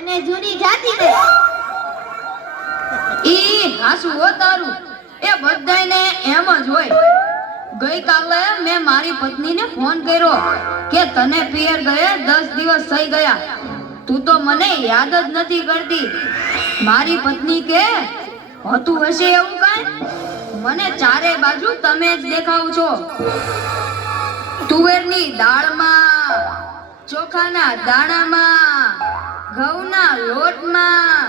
અને જૂની જાતી દે. ઈ હાસુ હો તારું, એ બધાયને એમ જ હોય. ગઈકાલે મેં મારી પત્નીને ફોન કર્યો કે તને પિયર ગયે 10 દિવસ થઈ ગયા, તું તો મને યાદ જ નથી કરતી. મારી પત્ની કે હોતું હશે એવું કાંઈ? મને ચારે બાજુ તમે જ દેખાવ છો. તુવેરની દાળમાં, ચોખાના દાણામાં, ઘઉંના લોટમાં.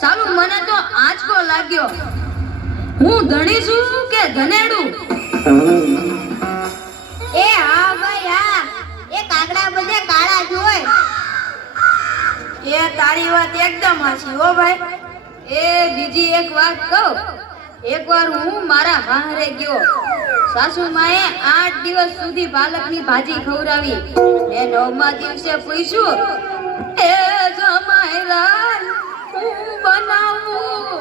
સાલું મને તો આંચકો લાગ્યો. હું ધણી છું કે ધનેડું? એ હા ભાઈ હા, એ કાગડા બધે કાળા જ હોય. એ તારી વાત એકદમ હાચી હો ભાઈ. એ બીજી એક વાત કહું. એકવાર હું મારા હાહરે ગયો. સાસુમાએ 8 દિવસ સુધી પાલકની ભાજી ખવડાવી. એ 9મા દિવસે પૂછ્યું, એ જમાઈલા હું બનાવું?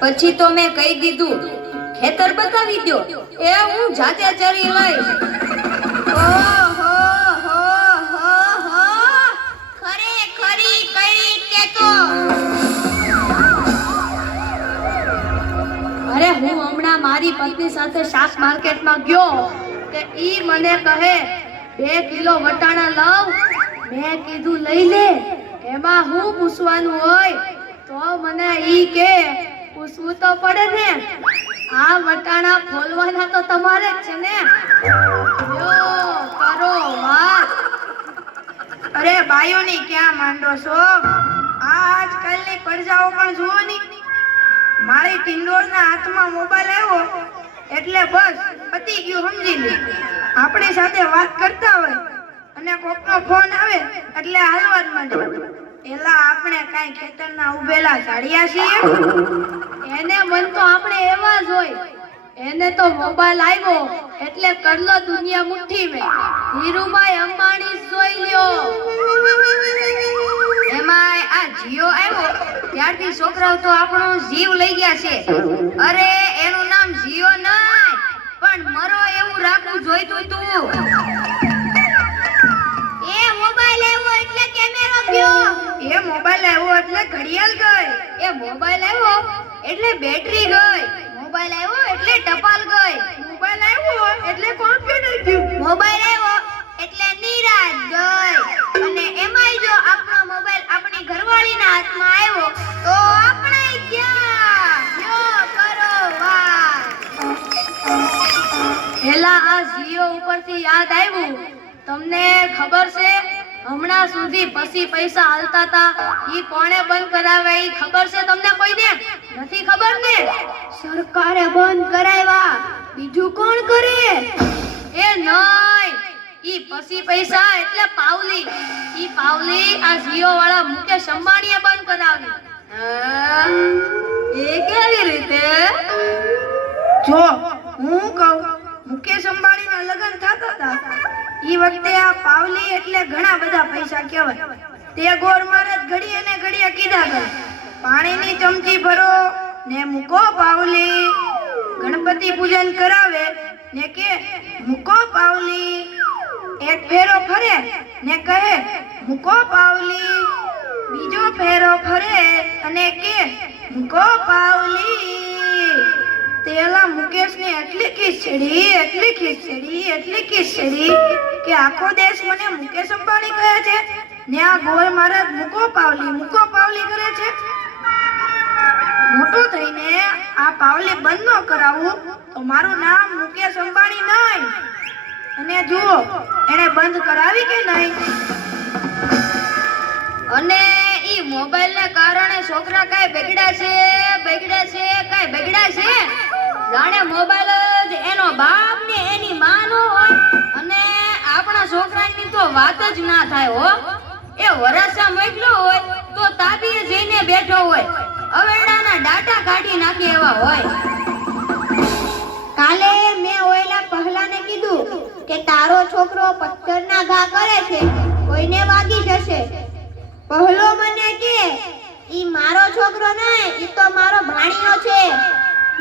પછી તો મેં કહી દીધું, ખેતર બતાવી દો, એ હું જાતે ચરી લઈશ. ઓહો હો હો હો, ખરેખરી કઈ તે તો. અરે હું હમણાં મારી પત્ની સાથે શાક માર્કેટમાં ગયો કે ઈ મને કહે 2 કિલો વટાણા લાવ. મેં કીધું લઈ લે, એમાં હું પૂછવાનું હોય? તો મને ઈ કે પૂછવું તો પડે ને, આ વટાણા ફોલવાના તો તમારે જ છે ને. લ્યો કરો વાત. અરે બાયોની ક્યાં માંડો છો? આજકાલની પ્રજાઓ પણ જુઓ ની. મારી ટિંડોળના હાથમાં મોબાઈલ આવ્યો એટલે બસ પતી ગયું, સમજી લે. આપણી સાથે વાત કરતા હોય અને કોકનો ફોન આવે એટલે હાલવા જ માંડે. એલા આપણે કાંઈ ખેતરના ઉભેલા ઝાડિયા છીએ? એને મન તો આપણે એવા જ હોય. એને તો મોબાઈલ આવ્યો એટલે કરલો દુનિયા મુઠ્ઠી મેં. ધીરુભાઈ અંબાણી જોઈ લ્યો. એમાંય આ જીઓ આવ્યો ત્યારથી છોકરાઓ તો આપણો જીવ લઈ ગયા છે. અરે એનું નામ જીઓ નહીં, પણ મરો એવું રાખવું જોઈતું તું. એ મોબાઈલ આવ્યો એટલે કેમેરો ગયો. એ મોબાઈલ આવ્યો એટલે ઘડિયાળ ગઈ. એ મોબાઈલ આવ્યો એટલે બેટરી ગઈ. મોબાઈલ આવ્યો એટલે ટપાલ ગઈ. મોબાઈલ આવ્યો એટલે કોમ્પ્યુટર ગયું. મોબાઈલ આવ્યો એટલે નિરાશ ગઈ. અને એમાંય જો આપણો મોબાઈલ આપણી ઘરવાળીના હાથમાં આવ્યો તો આપણે ક્યાં? યો કરો વાત. હેલા આ જીઓ ઉપરથી યાદ આવ્યું, તમને ખબર છે હમણાં સુધી પછી પૈસા હાલતા હતા ઈ કોણે બંધ કરાવે? ઈ ખબર છે તમને કોઈને? નથી ખબર ને? સરકારે બંધ કરાવ્યા. બીજું કોણ કરે? એ નહીં, ઈ પછી પૈસા એટલે પાવલી. ઈ પાવલી આ જીઓ વાળા મુકેશ અંબાણીએ બંધ કરાવી. એ કેવી રીતે? જો હું કહું, મુકેશ અંબાણીના લગ્ન થતા હતા ઈ વખતે આ પાવલી એટલે ઘણા બધા પૈસા કહેવાય. તે ગોળ મહારાજ ઘડીએ ને ઘડીએ કીધા કરે, પાણીની ચમચી ભરો ને મૂકો પાવલી. ગણપતિ પૂજન કરાવે ને કે મૂકો પાવલી. એક ફેરો ફરે ને કહે મૂકો પાવલી. બીજો ફેરો ફરે અને કે મૂકો પાવલી. તેલા મુકેશને એટલી ખીચડી કે આખો દેશ મને મુકેશ અંબાણી કહે છે ને આ ગોળ મહારાજ મૂકો પાવલી કરે છે. મોટો થઈને આ પાવલી બંધ ન કરાવું તો મારું નામ મુકેશ અંબાણી નહીં. અને જુઓ એને બંધ કરાવી કે નહીં. અને ઈ મોબાઈલ ના કારણે છોકરા કાઈ બગડ્યા છે કાઈ બગડ્યા છે? જાણે મોબાઈલ જ એનો બાપ ને એની માં નો હોય. અને આપણા છોકરાની તો વાત જ ના થાય હો. એ વરાસા મોકલો હોય તો તાબીએ જઈને બેઠો હોય, અવેડાના ડાટા કાઢી નાખી એવા હોય. કાલે મેં ઓયલા પહેલાને કીધું કે તારો છોકરો પથ્થરના ઘા કરે છે, કોઈને વાગી જશે. પહેલો મને કે ઈ મારો છોકરો નહીં, ઈ તો મારો ભાણીયો છે.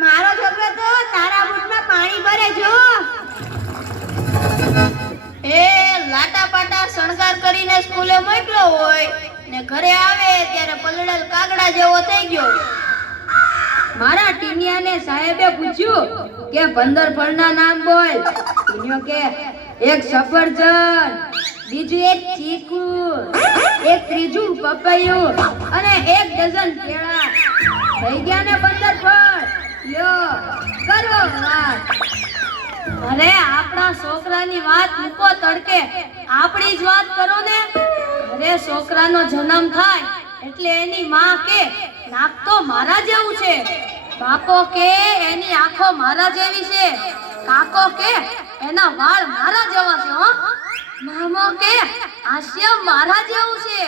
મારો છોકરો તો તારા બૂટમાં પાણી ભરે જો. એ લાટા પાટા શણગાર કરીને સ્કૂલે મોકલો હોય ને ને ઘરે આવે ત્યારે પલળેલ કાગડા જેવો થઈ ગયો. મારા ટીનિયાને સાહેબે પૂછ્યું કે 15 ફળના નામ બોલ. ટીનિયો કે એક સફરજન, બીજું એક ચીકુ, એક ત્રીજું પપૈયું અને 1 ડઝન કેળા. થઈ ગયા ને 15 ફળ. લ્યો કરો વાત. અરે આપણા છોકરાની વાત મૂકો તડકે, આપણી જ વાત કરો ને. અરે છોકરાનો જન્મ થાય એટલે એની માં કે નાક તો મારા જેવું છે, બાપો કે એની આંખો મારા જેવી છે, કાકો કે એના વાળ મારા જેવા છે, હો મામો કે હાસ્ય મારા જેવું છે.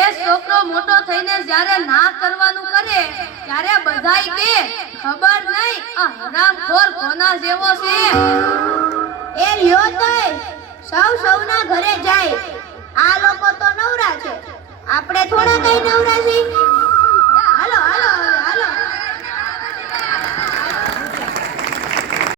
એ છોકરો મોટો થઈને જ્યારે ના કરવાનું કરે ત્યારે બધાય કે ખબર નહીં આ હરામખોર કોના જેવો છે. એ લ્યો તોય સૌના ઘરે જાય. આ લોકો તો નવરા છે, આપણે થોડા કઈ નવરા છીએ.